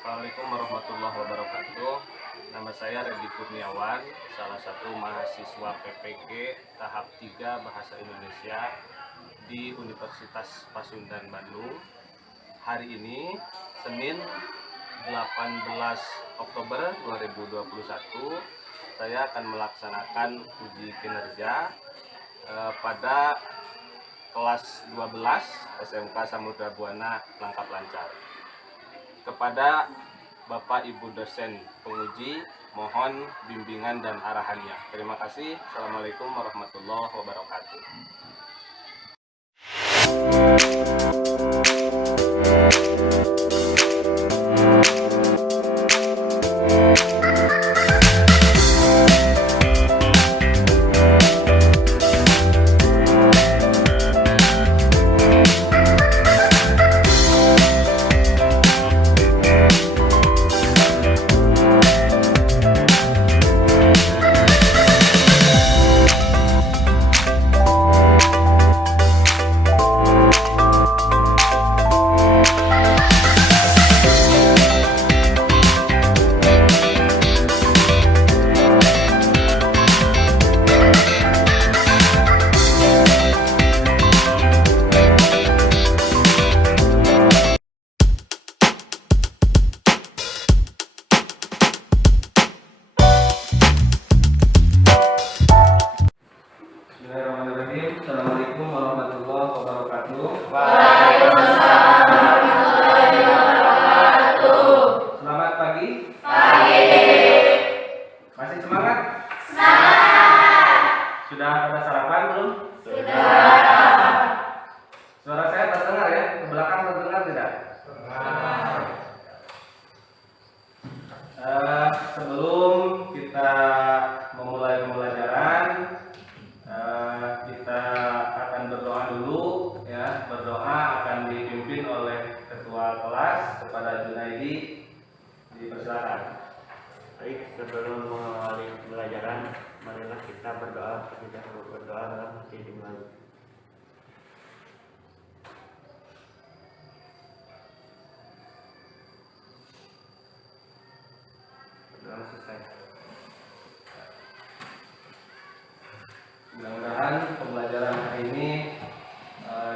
Assalamualaikum warahmatullahi wabarakatuh. Nama saya Reddy Kurniawan, salah satu mahasiswa PPG tahap 3 Bahasa Indonesia di Universitas Pasundan Bandung. Hari ini, Senin 18 Oktober 2021, saya akan melaksanakan uji kinerja pada kelas 12 SMK Samudra Buana Langkap Lancar. Kepada Bapak Ibu dosen penguji, mohon bimbingan dan arahannya. Terima kasih. Assalamualaikum warahmatullahi wabarakatuh. Bismillahirrahmanirrahim. Assalamualaikum warahmatullahi wabarakatuh. Waalaikumsalam warahmatullahi wabarakatuh. Selamat pagi. Pagi. Masih semangat? Semangat. Sudah pada sarapan belum? Sudah. Suara saya terdengar ya? Ke belakang terdengar tidak? Sebelum kita memulai pembelajaran, kita akan berdoa dulu ya. Berdoa akan dipimpin oleh ketua kelas kepada Junaidi. Dipersilakan. Baik, sebelum mengawali pembelajaran, marilah kita berdoa. Kita berdoa dalam hati dimulai. Berdoa selesai. Mudah-mudahan pembelajaran hari ini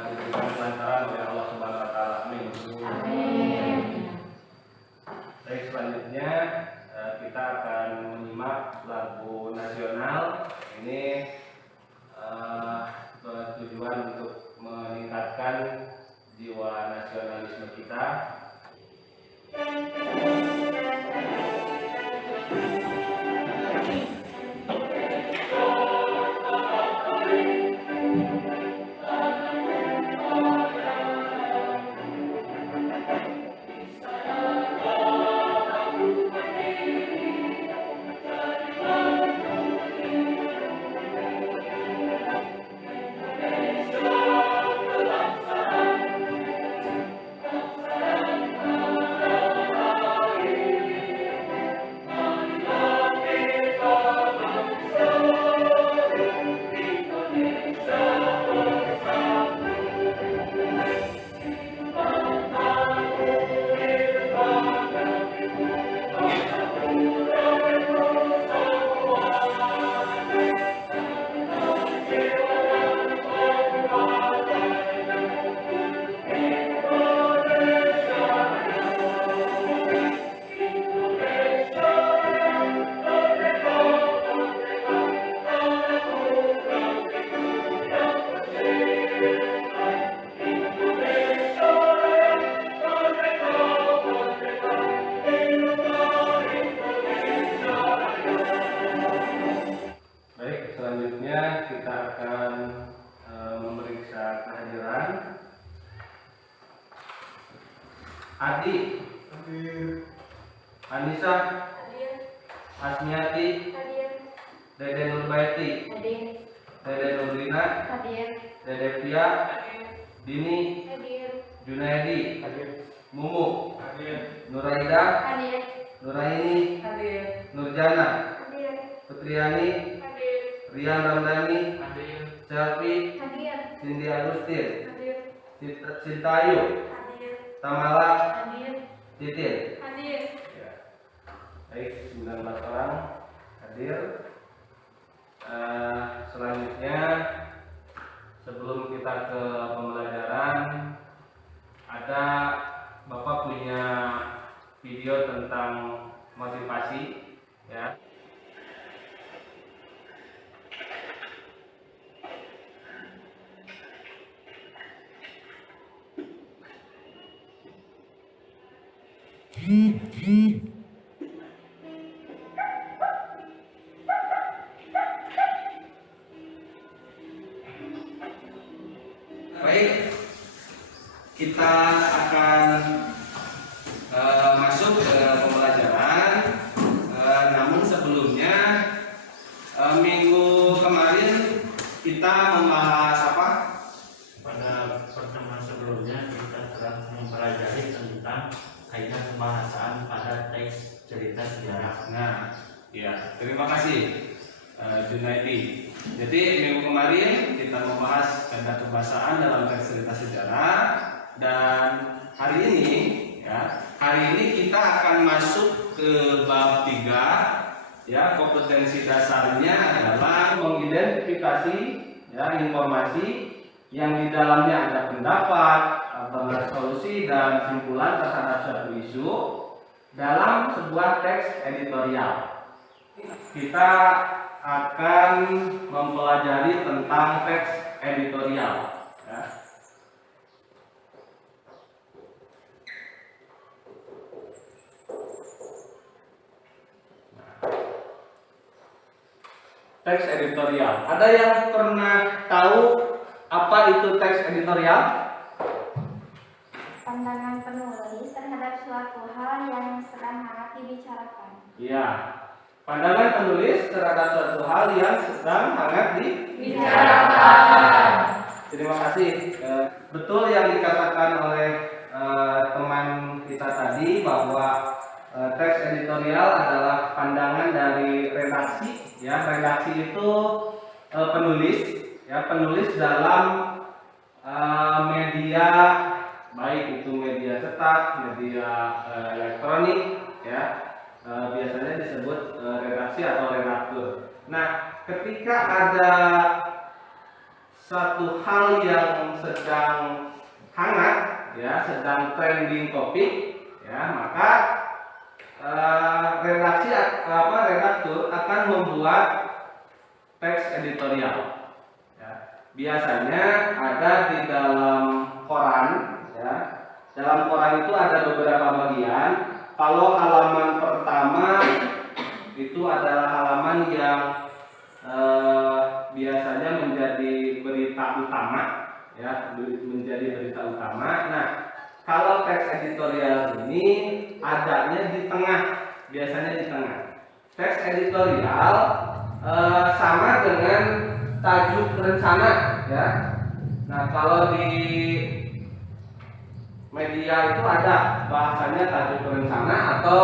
diberikan kelancaran oleh Allah Subhanahu wa taala. Amin. Amin. Baik, selanjutnya kita akan menyimak lagu nasional. Ini bertujuan untuk meningkatkan jiwa nasionalisme kita. Baik, selanjutnya kita akan memeriksa kehadiran. Adi, Anissa, Asmiati, Dede Nurbaiti, Dede Nurlina, Dede Pia, Dini, Junaidi, Mumu, Nuraida, Nuraini, Nurjana, Putriani, Rian Ramdhani, Selvi, Cindy Agustin, Cintayu, Tamala, Titin. Hadir. Ya. Baik, 19 orang hadir. Selanjutnya sebelum kita ke pembelajaran, ada Bapak punya video tentang motivasi, ya. Baik, kita akan masuk ke pembelajaran. Namun sebelumnya, minggu kemarin kita membahas apa? Pada pertemuan sebelumnya kita telah mempelajari tentang kaidah kebahasaan pada teks cerita sejarah. Nah, ya, terima kasih Junaidi. Jadi minggu kemarin kita membahas kaidah kebahasaan dalam teks cerita sejarah, dan hari ini kita akan masuk ke bab 3. Ya, kompetensi dasarnya adalah mengidentifikasi informasi yang di dalamnya ada pendapat, alternatif solusi dan kesimpulan terhadap suatu isu dalam sebuah teks editorial. Kita akan mempelajari tentang teks editorial. Ya. Teks editorial. Ada yang pernah tahu apa itu teks editorial? Pandangan penulis terhadap suatu hal yang sedang hangat dibicarakan. Iya. Pandangan penulis terhadap suatu hal yang sedang hangat Bicarakan. Terima kasih. Betul yang dikatakan oleh teman kita tadi bahwa teks editorial adalah pandangan dari redaksi. Ya, redaksi itu penulis. Ya, penulis dalam media, baik itu media cetak, media elektronik, ya. Biasanya disebut redaksi atau redaktur. Nah, ketika ada satu hal yang sedang hangat, ya, sedang trending topik, ya, maka redaktur akan membuat teks editorial. Ya. Biasanya ada di dalam koran, ya. Dalam koran itu ada beberapa bagian. Kalau halaman pertama itu adalah halaman yang biasanya menjadi berita utama, ya, menjadi berita utama. Nah, kalau teks editorial ini adanya di tengah, biasanya di tengah. Teks editorial sama dengan tajuk rencana, ya. Nah, kalau di media itu ada bahasanya tajuk rencana atau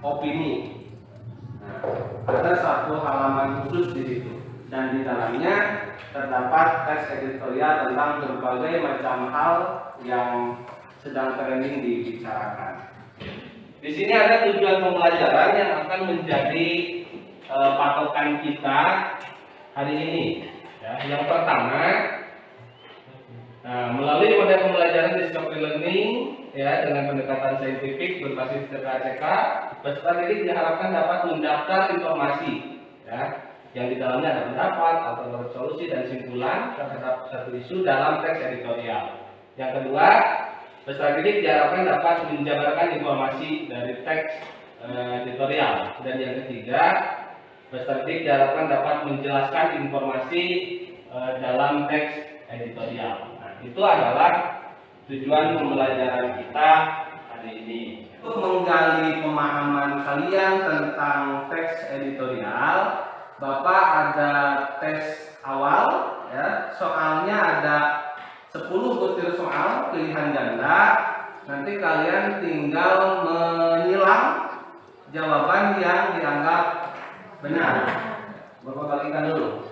opini. Nah, ada satu halaman khusus di situ, dan di dalamnya terdapat teks editorial tentang berbagai macam hal yang sedang trending dibicarakan. Di sini ada tujuan pembelajaran yang akan menjadi patokan kita hari ini. Ya, yang pertama, melalui model pembelajaran discovery learning, ya, dengan pendekatan saintifik berbasis CK, peserta didik diharapkan dapat mendaftar informasi, ya, yang di dalamnya ada pendapat, alternatif solusi dan kesimpulan terhadap satu isu dalam teks editorial. Yang kedua, peserta didik diharapkan dapat menjabarkan informasi dari teks editorial. Dan yang ketiga, peserta didik diharapkan dapat menjelaskan informasi dalam teks editorial. Itu adalah tujuan pembelajaran kita hari ini. Untuk menggali pemahaman kalian tentang teks editorial, Bapak ada tes awal, ya. Soalnya ada 10 butir soal pilihan ganda. Nanti kalian tinggal menyilang jawaban yang dianggap benar. Bapak bagikan dulu.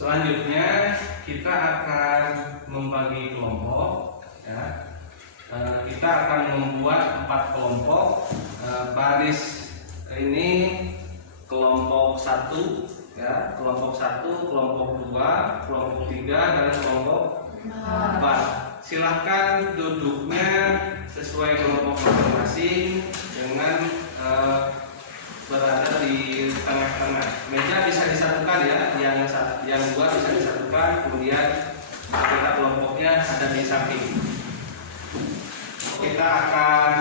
Selanjutnya kita akan membagi kelompok, ya. Kita akan membuat 4 kelompok. Baris ini kelompok 1, ya, kelompok 1, kelompok 2, kelompok 3, dan kelompok 4. Silahkan duduknya sesuai kelompok masing-masing dengan berada di tengah-tengah. Meja bisa disatukan, ya, yang 2 bisa disatukan, kemudian kita kelompoknya ada di samping. Kita akan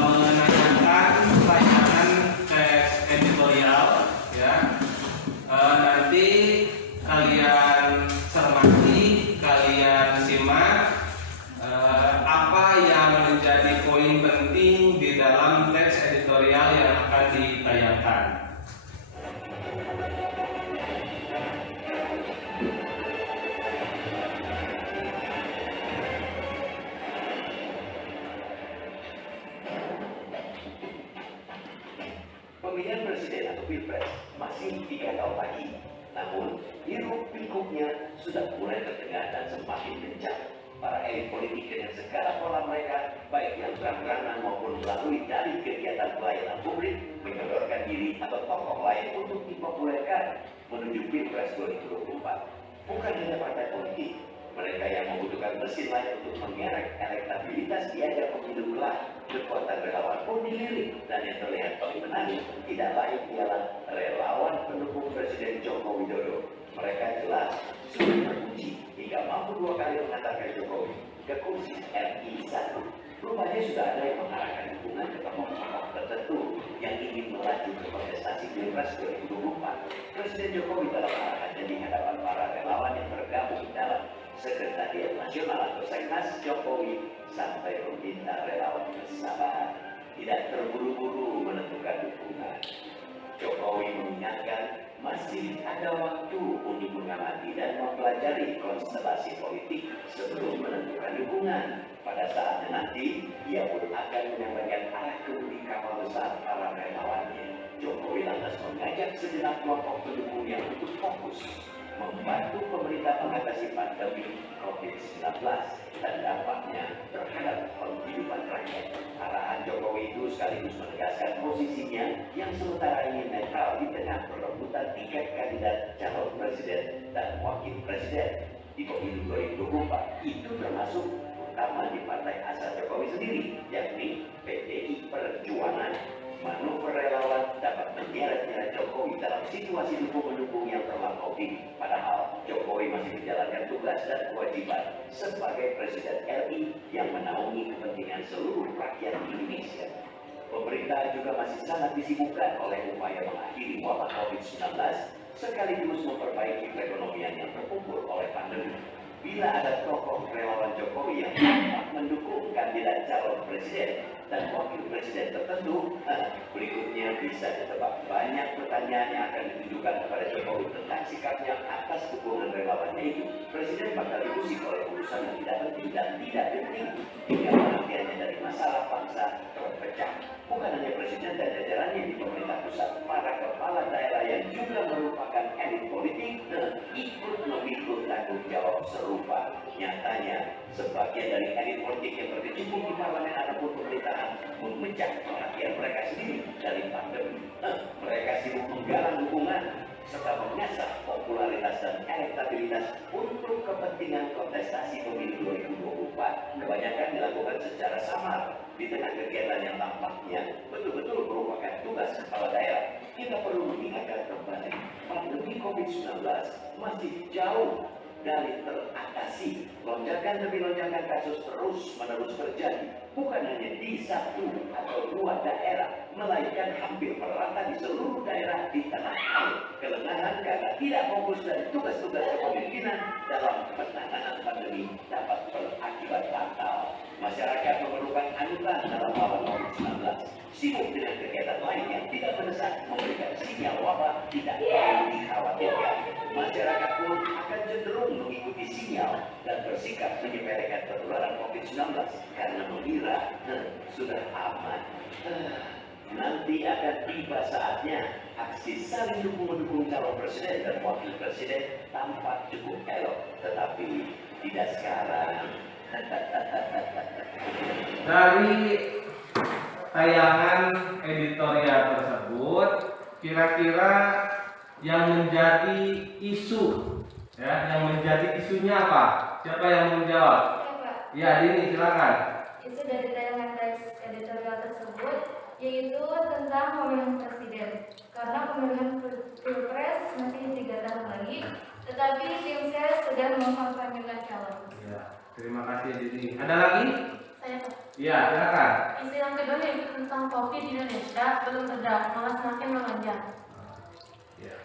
menanyakan pertanyaan teks editorial, ya. Nanti kalian cermati, kalian simak apa yang menjadi poin penting di dalam teks editorial yang akan ditayangkan. Pemilihan presiden atau pilpres masih 3 tahun lagi. Namun, hiruk-pikuknya sudah mulai terdengar dan semakin kencang. Para elit politik dengan segala pola mereka, baik yang terang-terangan maupun melalui dari kegiatan pelayanan publik, menyodorkan diri atau tokoh lain untuk dipopulerkan menuju pilpres 2024. Bukan hanya partai politik, mereka yang membutuhkan mesin lain untuk mengerek elektabilitas di ajang pemilu kelak, kekuatan relawan pun dilirik, dan yang terlihat paling menarik tidak lain ialah relawan pendukung Presiden Joko Widodo. Mereka jelas sudah teruji hingga mampu 2 kali mengantarkan Jokowi ke kursi RI 1. Rupanya sudah ada yang mengarahkan dukungan ke tokoh-tokoh tertentu yang ingin melaju ke kontestasi pilpres 2024. Presiden Jokowi dalam arahannya di hadapan para relawan yang tergabung dalam Sekretariat Nasional atau Seknas Jokowi sampai meminta relawan bersabar, tidak terburu-buru menentukan dukungan. Jokowi mengingatkan masih ada waktu untuk mengamati dan mempelajari konstelasi politik sebelum menentukan dukungan. Pada saatnya nanti, ia pun akan menyampaikan arah kemudi kapal besar para relawannya. Jokowi lantas mengajak segenap kelompok pendukung yang untuk fokus membantu pemerintah mengatasi pandemi COVID-19 dan dampaknya terhadap kehidupan rakyat. Arahan Jokowi itu sekaligus menegaskan posisinya yang sementara ini netral di tengah perebutan tiket kandidat calon presiden dan wakil presiden di pemilu 2024. Itu termasuk utama di partai asal Jokowi sendiri, yakni PDI Perjuangan. Manuver relawan dapat menyeret-nyeret Jokowi dalam situasi dukung-mendukung yang terlalu COVID. Padahal Jokowi masih menjalankan tugas dan kewajiban sebagai Presiden RI yang menaungi kepentingan seluruh rakyat Indonesia. Pemerintah juga masih sangat disibukkan oleh upaya mengakhiri wabah COVID-19 sekaligus memperbaiki perekonomian yang terpukul oleh pandemi. Bila ada tokoh relawan Jokowi yang tampak mendukung kandidat calon presiden dan wakil presiden tertentu, berikutnya bisa ditebak banyak pertanyaan yang akan ditujukan kepada Jokowi tentang sikapnya atas dukungan relawannya itu. Presiden bakal diusik oleh urusan yang tidak penting dan tidak penting hingga perhatiannya dari masalah bangsa terpecah. Bukan hanya presiden dan jajarannya di pemerintah pusat, para kepala daerah yang juga merupakan elit politik ikut memikul tanggung jawab serupa. Nyatanya, sebagian dari elit politik yang berkecimpung di parlemen ataupun pemerintahan memecah perhatian mereka sendiri dari pandemi. Mereka sibuk menggalang dukungan serta mengasah popularitas dan elektabilitas untuk kepentingan kontestasi pemilu 2024. Kebanyakan dilakukan secara samar di tengah kegiatan yang tampaknya betul-betul merupakan tugas kepala daerah. Kita perlu mengingatkan kembali, pandemi COVID-19 masih jauh dari teratasi. Lonjakan demi lonjakan kasus terus-menerus terjadi, bukan hanya di 1 atau 2 daerah, melainkan hampir merata di seluruh daerah di tanah air. Kelengahan karena tidak fokus dari tugas-tugas kepemimpinan dalam penanganan pandemi dapat berakibat fatal. Masyarakat memerlukan anugerah dalam melawan COVID-19. Sibuk dengan kegiatan lain yang tidak mendesak, memberikan sinyal wabah tidak perlu dikhawatirkan. Masyarakat pun akan cenderung mengikuti sinyal dan bersikap menyepelekan penularan COVID-19 karena mengira sudah aman. nanti akan tiba saatnya aksi saling dukung-mendukung calon presiden dan wakil presiden tampak cukup elok, tetapi tidak sekarang. Dari tayangan editorial tersebut, kira-kira yang menjadi isu, ya, yang menjadi isunya apa? Siapa yang menjawab? Ya, Pak. Ya, Dini, silakan. Isu dari tayangan teks editorial tersebut yaitu tentang pemilihan presiden. Karena pemilihan pilpres masih 3 tahun lagi, tetapi tim ses sudah mengkampanyekan calon. Ya, terima kasih Dini. Ada lagi? Saya, Pak. Ya, silakan. Isu yang kedua yaitu tentang kopi di Indonesia belum reda, malah semakin memanjang. Ya.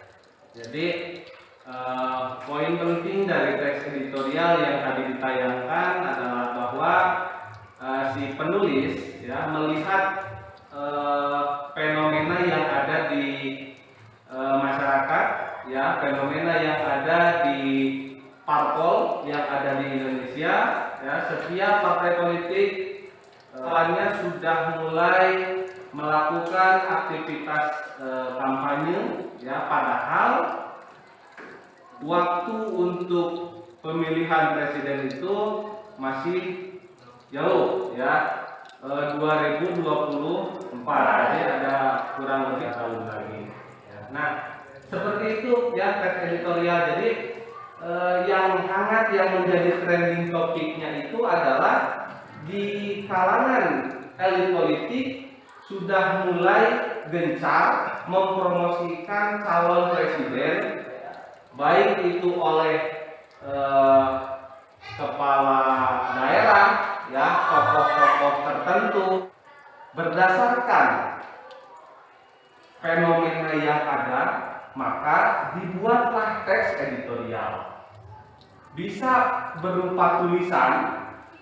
Jadi poin penting dari teks editorial yang tadi ditayangkan adalah bahwa si penulis ya melihat fenomena yang ada di masyarakat, ya, fenomena yang ada di parpol yang ada di Indonesia, ya, setiap partai politik awalnya sudah mulai melakukan aktivitas kampanye, ya, padahal waktu untuk pemilihan presiden itu masih jauh, ya, 2024, jadi ada kurang lebih tahun lagi. Ya. Nah, seperti itu ya teks editorial. Jadi yang hangat yang menjadi trending topiknya itu adalah di kalangan elit politik sudah mulai gencar mempromosikan calon presiden, baik itu oleh kepala daerah, ya, tokoh-tokoh tertentu, berdasarkan fenomena yang ada, maka dibuatlah teks editorial. Bisa berupa tulisan,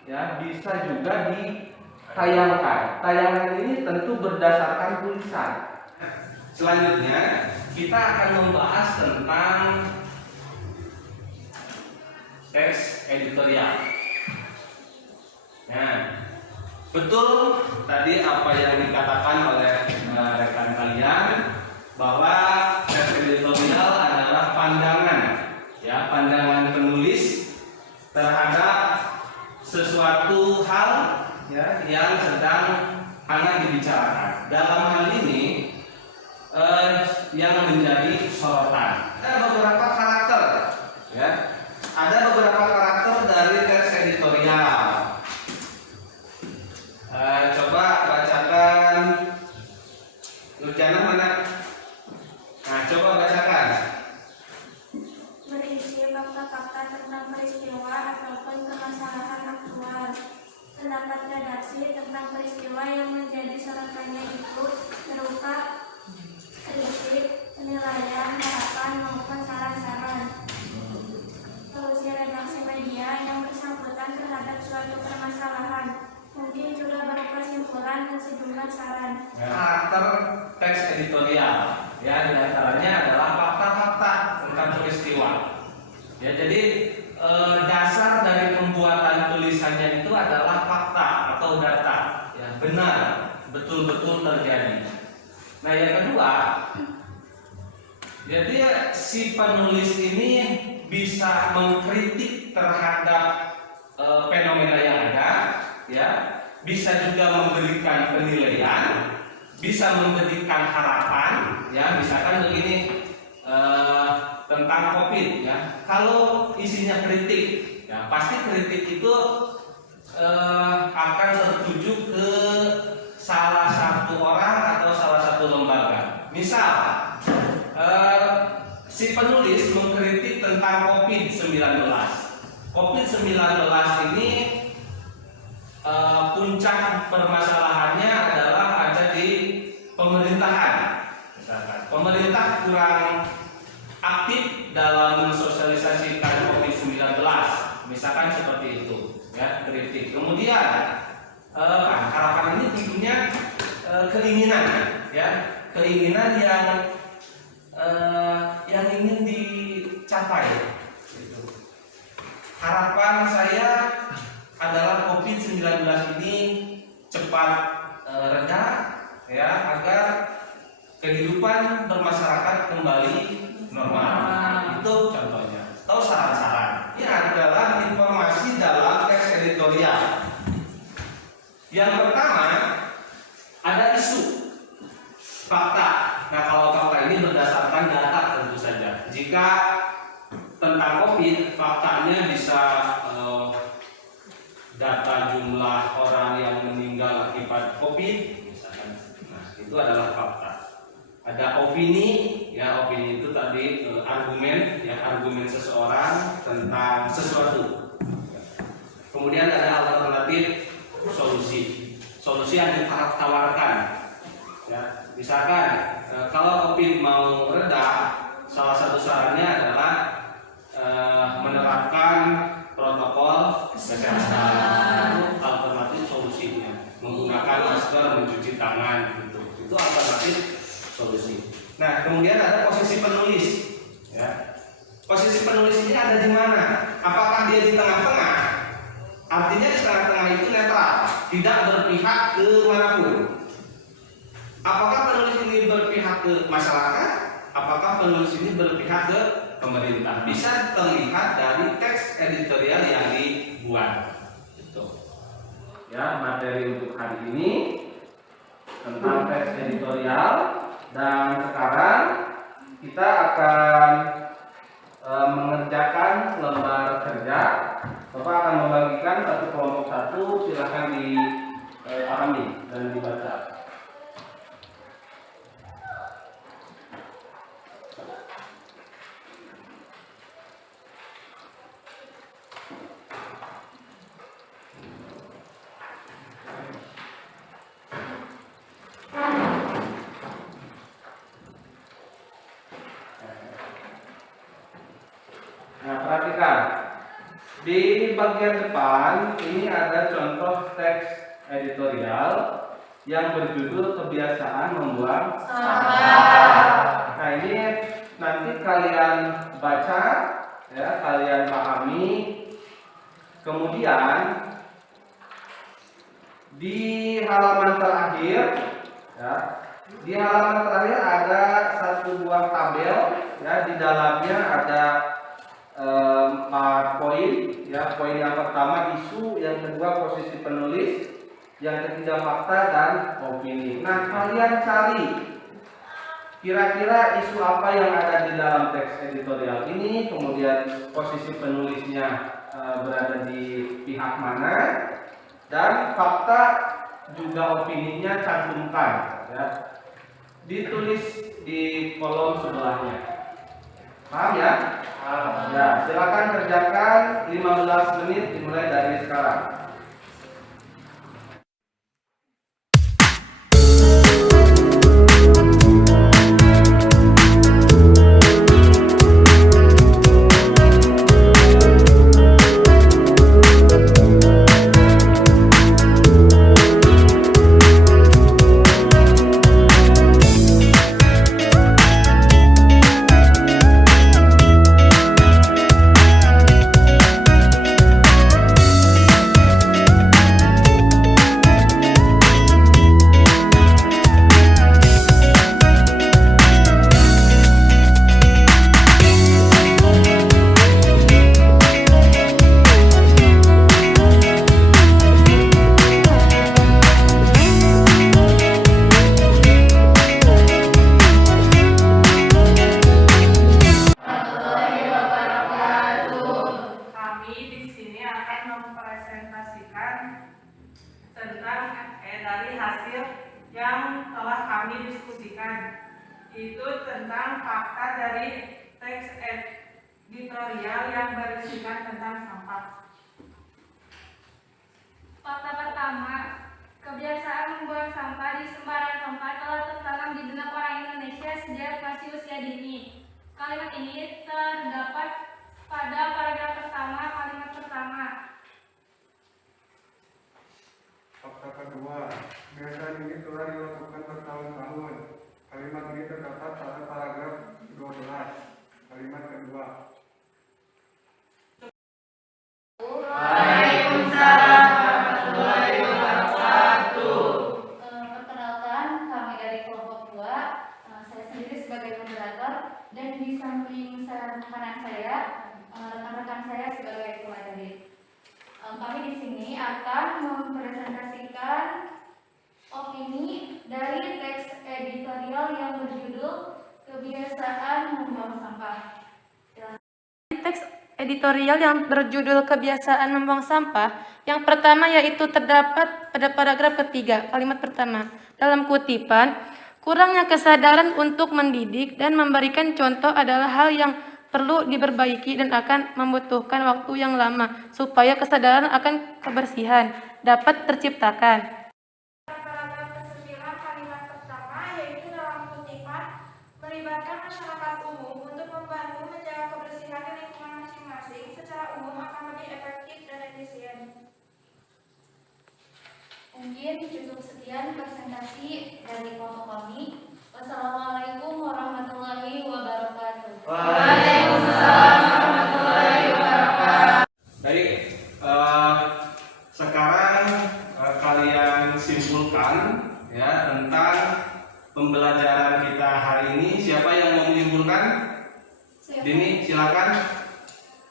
ya, bisa juga ditayangkan. Tayangan ini tentu berdasarkan tulisan. Selanjutnya kita akan membahas tentang teks editorial. Nah, betul tadi apa yang dikatakan oleh rekan kalian bahwa teks editorial adalah pandangan, ya, pandangan penulis terhadap sesuatu hal, ya, yang sedang hangat dibicarakan. Dalam hal ini yang menjadi sorotan ada beberapa karakter, ya, ada beberapa karakter dari teks editorial. Coba bacakan, Nurjana mana? Nah, coba bacakan. Berisi fakta-fakta tentang peristiwa ataupun permasalahan aktual. Pendapat redaksi tentang peristiwa yang menjadi sorotannya itu berupa kritik, penilaian, harapan maupun saran-saran. Solusi redaksi media yang bersangkutan terhadap suatu permasalahan, mungkin juga berupa simpulan dan sejumlah saran. Karakter teks editorial, ya, diantaranya adalah fakta-fakta tentang peristiwa. Ya, jadi dasar dari pembuatan tulisannya itu adalah fakta atau data, ya, benar, betul-betul terjadi. Nah, yang kedua, jadi si penulis ini bisa mengkritik terhadap fenomena yang ada, ya, bisa juga memberikan penilaian, bisa memberikan harapan, ya, misalkan begini tentang COVID, ya, kalau isinya kritik, ya, pasti kritik itu akan tertuju ke salah satu orang atau salah satu lembaga. Misal si penulis mengkritik tentang COVID-19. COVID-19 ini puncak permasalahannya adalah ada di pemerintahan. Misalkan pemerintah kurang aktif dalam mensosialisasikan COVID-19, misalkan seperti itu, ya, kritik. Kemudian harapan ini tentunya keinginan, ya, keinginan yang ingin dicapai. Gitu. Harapan saya adalah COVID-19 ini cepat reda, ya, agar agar kehidupan bermasyarakat kembali normal. Itu contohnya. Atau saran-saran. Ini adalah informasi dalam teks editorial. Yang pertama, ada isu, fakta. Nah, kalau fakta ini berdasarkan data tentu saja. Jika tentang COVID, faktanya bisa data jumlah orang yang meninggal akibat COVID, misalkan. Nah, itu adalah fakta. Ada opini, ya opini itu tadi argumen, ya argumen seseorang tentang sesuatu. Kemudian ada alternatif solusi yang ditawarkan. Ya, misalkan kalau COVID mau reda, salah satu sarannya adalah menerapkan protokol kesehatan. Alternatif solusinya menggunakan masker, mencuci tangan, gitu. Itu alternatif solusi. Nah, kemudian ada posisi penulis. Ya. Posisi penulis ini ada di mana? Apakah dia di tengah-tengah? Artinya di tengah-tengah itu netral, tidak berpihak ke manapun. Apakah penulis ini berpihak ke masyarakat? Apakah penulis ini berpihak ke pemerintah? Bisa terlihat dari teks editorial yang dibuat. Itu. Ya, materi untuk hari ini tentang teks editorial. Dan sekarang kita akan mengerjakan lembar kerja. Bapak akan membagikan satu kelompok satu, silahkan dipahami dan dibaca. Nah, perhatikan di bagian depan ini ada contoh teks editorial yang berjudul kebiasaan membuang sampah. Nah, ini nanti kalian baca, ya, kalian pahami. Kemudian di halaman terakhir, ya, di halaman terakhir ada satu buah tabel, ya, di dalamnya ada 4 poin, ya. Poin yang pertama isu, yang kedua posisi penulis, yang ketiga fakta dan opini. Nah, kalian cari kira-kira isu apa yang ada di dalam teks editorial ini, kemudian posisi penulisnya berada di pihak mana, dan fakta juga opininya cantumkan, ya. Ditulis di kolom sebelahnya. Paham ya? Ya, silakan kerjakan 15 menit dimulai dari sekarang. Dari hasil yang telah kami diskusikan, itu tentang fakta dari teks editorial yang berisikan tentang sampah. Fakta pertama, kebiasaan membuang sampah di sembarang tempat telah tertanam di benak orang Indonesia sejak masih usia dini. Kalimat ini terdapat pada paragraf pertama, kalimat pertama. Fakta kedua, kebiasaan ini telah dilakukan bertahun-tahun. Kalimat ini terdapat pada paragraf 12. Kalimat kedua. Perkenalkan, kami dari kelompok rekan-rekan saya sebagai pemateri. Kami di sini akan mempresentasikan opini dari teks editorial yang berjudul Kebiasaan Membuang Sampah. Teks editorial yang berjudul Kebiasaan Membuang Sampah, yang pertama yaitu terdapat pada paragraf ketiga, kalimat pertama, dalam kutipan, kurangnya kesadaran untuk mendidik dan memberikan contoh adalah hal yang perlu diperbaiki dan akan membutuhkan waktu yang lama supaya kesadaran akan kebersihan dapat terciptakan. Paragraf ke-9 kalimat pertama yaitu dalam kutipan melibatkan masyarakat umum untuk membantu menjaga kebersihan di lingkungan masing-masing secara umum akan lebih efektif dan efisien. Mungkin cukup sekian presentasi dari kelompok kami. Wassalamualaikum warahmatullahi wabarakatuh. Waalaikumsalam warahmatullahi wabarakatuh. Baik, sekarang kalian simpulkan ya tentang pembelajaran kita hari ini. Siapa yang mau menyimpulkan? Dini, silakan.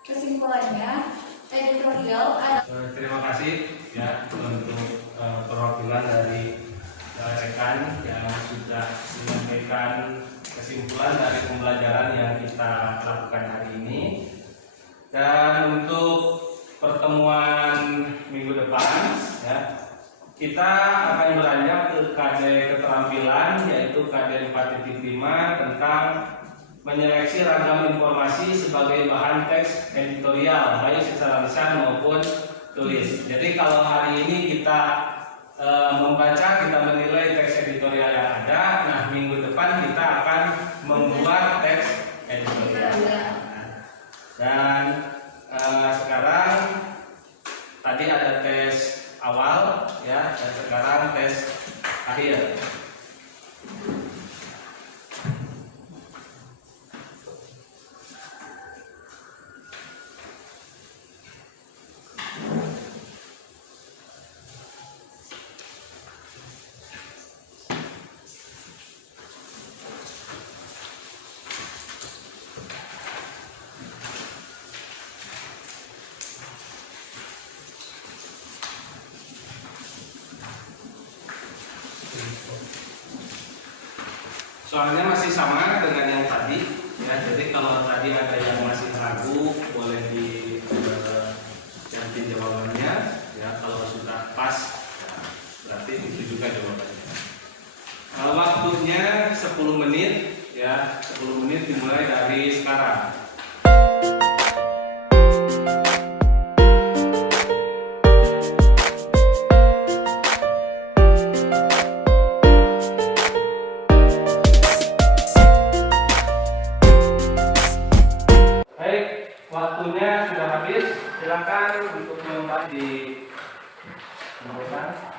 Kesimpulannya, editorial adalah Terima kasih ya untuk perwakilan dari rekan yang sudah menyampaikan kesimpulan dari pembelajaran yang kita lakukan hari ini. Dan untuk pertemuan minggu depan ya, kita akan beranjak ke KD keterampilan yaitu KD 4.5 tentang menyeleksi ragam informasi sebagai bahan teks editorial baik secara lisan maupun tulis. Jadi kalau hari ini kita membaca, kita menilai teks editorial yang ada. Nah, minggu depan kita akan membuat teks editorial. Dan sekarang tadi ada tes awal ya, dan sekarang tes akhir. Soalnya masih sama dengan yang tadi ya, jadi kalau tadi ada yang masih ragu boleh diganti jawabannya ya, kalau sudah pas ya, berarti itu juga jawabannya. Waktunya 10 menit ya, 10 menit dimulai dari sekarang. Waktunya sudah habis, silakan untuk membuat di nomorkan.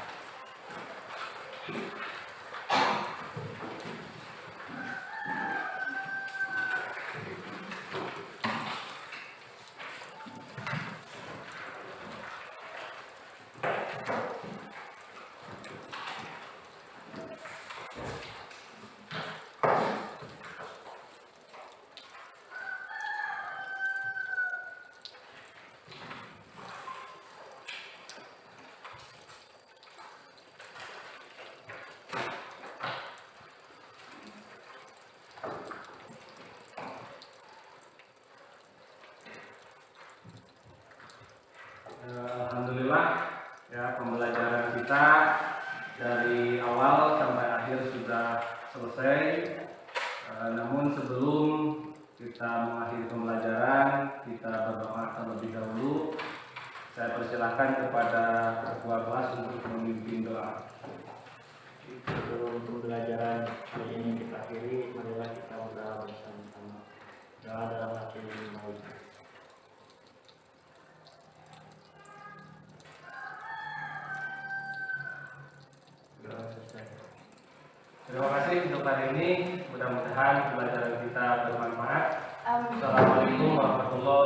Alhamdulillah ya, pembelajaran kita dari awal sampai akhir sudah selesai. Namun sebelum kita mengakhiri pembelajaran, kita berdoa terlebih dahulu. Saya persilahkan kepada ketua kelas untuk memimpin doa. Sebelum pembelajaran hari ini kita akhiri, marilah kita berdoa bersama-sama. Doa dalam hati yang baik. Terima kasih untuk hari ini. Mudah-mudahan pembelajaran kita bermanfaat. Assalamualaikum warahmatullahi wabarakatuh.